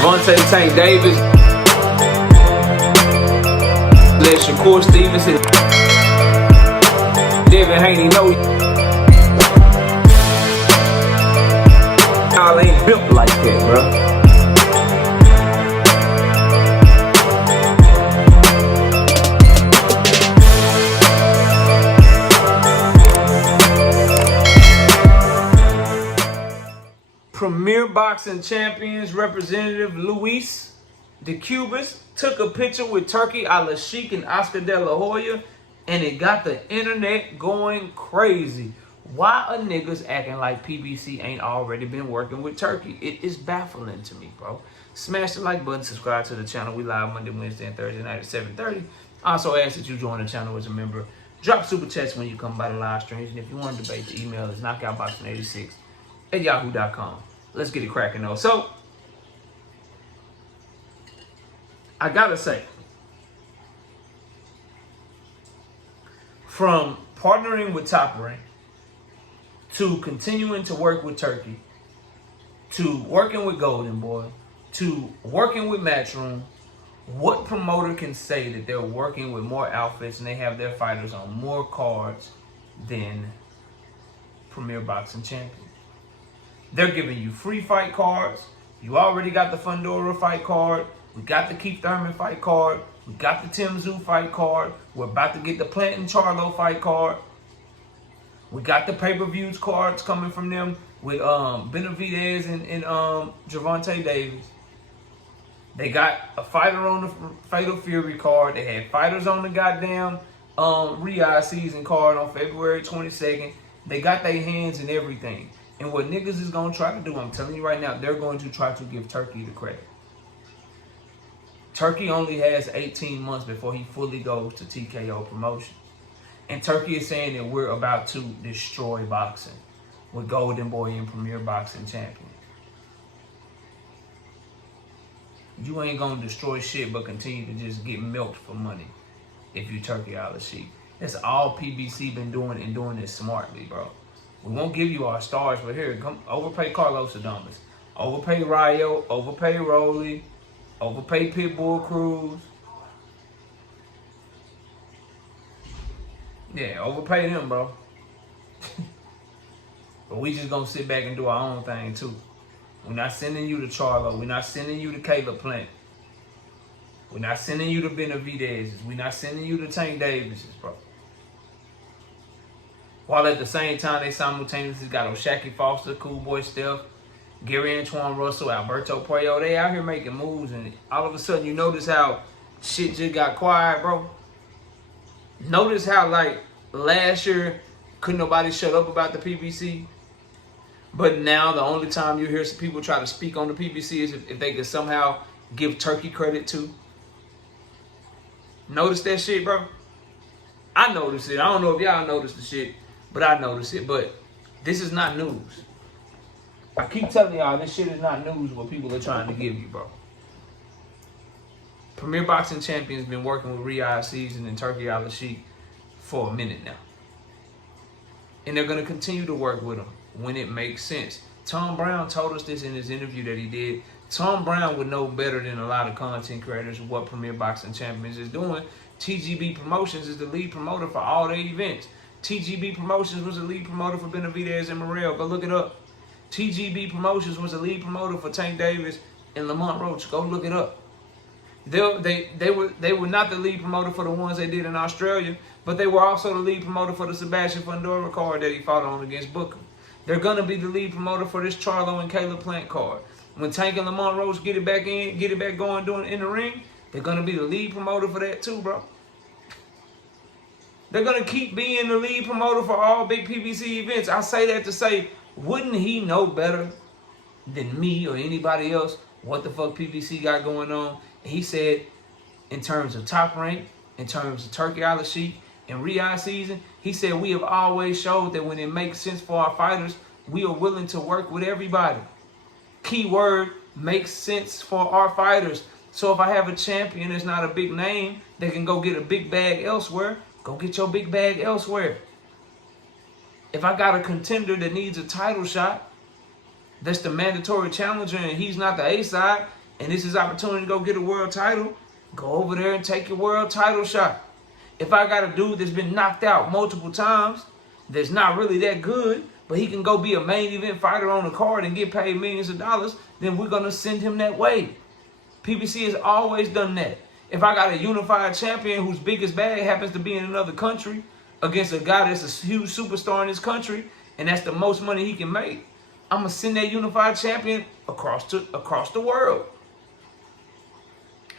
Javante Tank Davis. Let Shakur Stevenson. Devin Haney know y'all ain't built like that, bro. Premier Boxing Champions representative Luis de Cubas took a picture with Turki Al-Sheikh and Oscar De La Hoya, and it got the internet going crazy. Why are niggas acting like PBC ain't already been working with Turki? It is baffling to me, bro. Smash the like button, subscribe to the channel. We live Monday, Wednesday, and Thursday night at 7:30. Also ask that you join the channel as a member. Drop super chats when you come by the live streams. And if you want to debate, the email is knockoutboxing86@yahoo.com. Let's get it cracking though. So, I gotta say, from partnering with Top Rank to continuing to work with Turki, to working with Golden Boy, to working with Matchroom, what promoter can say that they're working with more outfits and they have their fighters on more cards than Premier Boxing Champions? They're giving you free fight cards. You already got the Fundora fight card. We got the Keith Thurman fight card. We got the Tim Tszyu fight card. We're about to get the Plant and Charlo fight card. We got the pay-per-views cards coming from them with Benavidez and Javante Davis. They got a fighter on the Fatal Fury card. They had fighters on the goddamn Riyadh season card on February 22nd. They got their hands in everything. And what niggas is going to try to do, I'm telling you right now, they're going to try to give Turki the credit. Turki only has 18 months before he fully goes to TKO Promotions. And Turki is saying that we're about to destroy boxing with Golden Boy and Premier Boxing Champion. You ain't going to destroy shit but continue to just get milked for money if you Turki Al-Sheikh. That's all PBC been doing, and doing it smartly, bro. We won't give you our stars, but here, come overpay Carlos Adames, overpay Rayo, overpay Rolly, overpay Pitbull Cruz. Yeah, overpay them, bro. But we just gonna sit back and do our own thing too. We're not sending you to Charlo. We're not sending you to Caleb Plant. We're not sending you to Benavidez's. We're not sending you to Tank Davis's, bro. While at the same time, they simultaneously got O'Shaquie Foster, Cool Boy Steph, Gary Antoine Russell, Alberto Puello. They out here making moves, and all of a sudden, you notice how shit just got quiet, bro. Notice how, like, last year, couldn't nobody shut up about the PBC. But now, the only time you hear some people try to speak on the PBC is if they could somehow give Turki credit to. Notice that shit, bro? I noticed it. I don't know if y'all noticed the shit, but I noticed it. But this is not news. I keep telling y'all, this shit is not news what people are trying to give you, bro. Premier Boxing Champion's been working with Riyadh Season and Turki Al-Sheikh for a minute now. And they're going to continue to work with them when it makes sense. Tom Brown told us this in his interview that he did. Tom Brown would know better than a lot of content creators what Premier Boxing Champions is doing. TGB Promotions is the lead promoter for all their events. TGB Promotions was the lead promoter for Benavidez and Morrell. Go look it up. TGB Promotions was the lead promoter for Tank Davis and Lamont Roach. Go look it up. They were not the lead promoter for the ones they did in Australia, but they were also the lead promoter for the Sebastian Fundora card that he fought on against Booker. They're going to be the lead promoter for this Charlo and Caleb Plant card. When Tank and Lamont Roach get it back going doing in the ring, they're going to be the lead promoter for that too, bro. They're going to keep being the lead promoter for all big PBC events. I say that to say, wouldn't he know better than me or anybody else what the fuck PBC got going on? He said, in terms of Top Rank, in terms of Turki Al-Sheikh and Riyadh Season, he said, we have always showed that when it makes sense for our fighters, we are willing to work with everybody. Key word, makes sense for our fighters. So if I have a champion that's not a big name, they can go get a big bag elsewhere. Go get your big bag elsewhere. If I got a contender that needs a title shot, that's the mandatory challenger, and he's not the A side, and this is opportunity to go get a world title, go over there and take your world title shot. If I got a dude that's been knocked out multiple times, that's not really that good, but he can go be a main event fighter on the card and get paid millions of dollars, then we're going to send him that way. PBC has always done that. If I got a unified champion whose biggest bag happens to be in another country against a guy that's a huge superstar in this country, and that's the most money he can make, I'm going to send that unified champion across the world.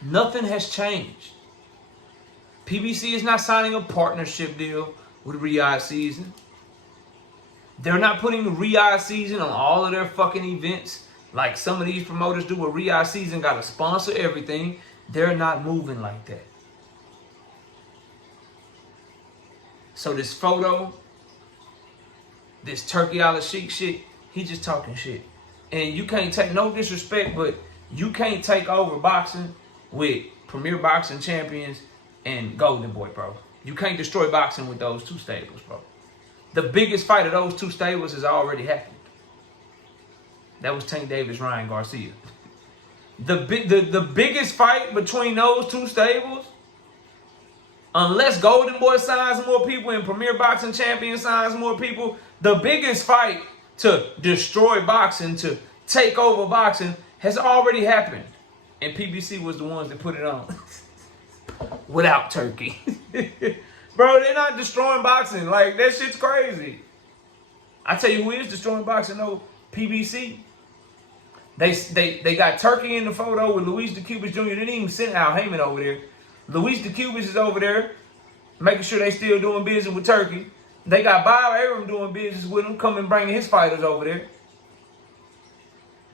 Nothing has changed. PBC is not signing a partnership deal with Riyadh Season. They're not putting the Riyadh Season on all of their fucking events like some of these promoters do, where Riyadh Season got to sponsor everything. They're not moving like that. So this photo, this Turkey al-Sheikh shit, he just talking shit. And you can't take, no disrespect, but you can't take over boxing with Premier Boxing Champions and Golden Boy, bro. You can't destroy boxing with those two stables, bro. The biggest fight of those two stables has already happened. That was Tank Davis, Ryan Garcia. The biggest fight between those two stables, unless Golden Boy signs more people and Premier Boxing Champion signs more people, the biggest fight to destroy boxing, to take over boxing, has already happened. And PBC was the ones that put it on. Without Turkey. Bro, they're not destroying boxing. Like, that shit's crazy. I tell you who is destroying boxing, though. PBC. They got Turkey in the photo with Luis DeCubas Jr. They didn't even send Al Heyman over there. Luis DeCubas is over there making sure they still doing business with Turkey. They got Bob Arum doing business with him, coming bringing his fighters over there.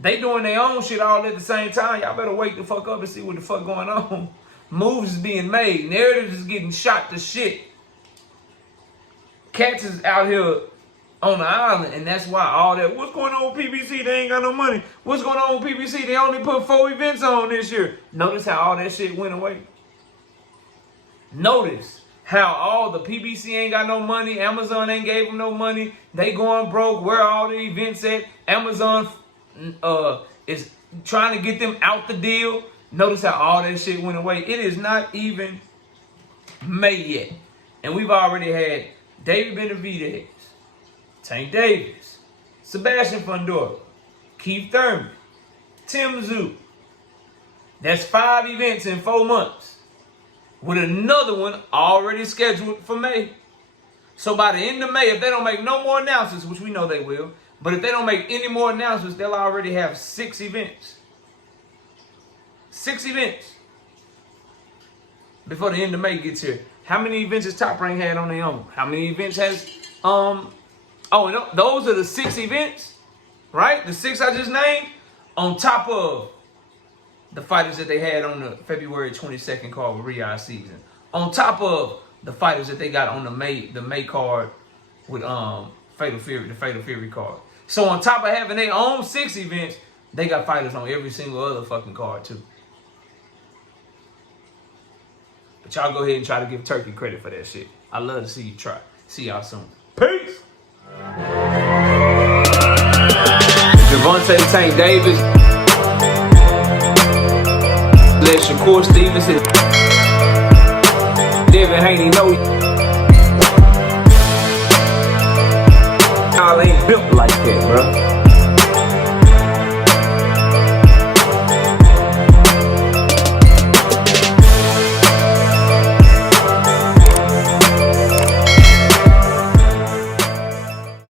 They doing their own shit all at the same time. Y'all better wake the fuck up and see what the fuck going on. Moves is being made. Narratives is getting shot to shit. Cats is out here on the island, and that's why all that, what's going on with PBC? They ain't got no money. What's going on with PBC? They only put 4 events on this year. Notice how all that shit went away. Notice how all the PBC ain't got no money. Amazon ain't gave them no money. They going broke. Where are all the events at? Amazon is trying to get them out the deal. Notice how all that shit went away. It is not even May yet. And we've already had David Benavidez, Tank Davis, Sebastian Fundora, Keith Thurman, Tim Tszyu. That's 5 events in 4 months. With another one already scheduled for May. So by the end of May, if they don't make no more announcements, which we know they will, but if they don't make any more announcements, they'll already have 6 events. 6 events. Before the end of May gets here. How many events has Top Rank had on their own? How many events has, those are the 6 events, right? The 6 I just named, on top of the fighters that they had on the February 22nd card with Riyadh Season. On top of the fighters that they got on the May card with Fatal Fury, the Fatal Fury card. So on top of having their own 6 events, they got fighters on every single other fucking card too. But y'all go ahead and try to give Turkey credit for that shit. I love to see you try. See y'all soon. Peace! Gervonta Tank Davis. Let Shakur Stevenson. Devin Haney know y'all ain't built like that, bro.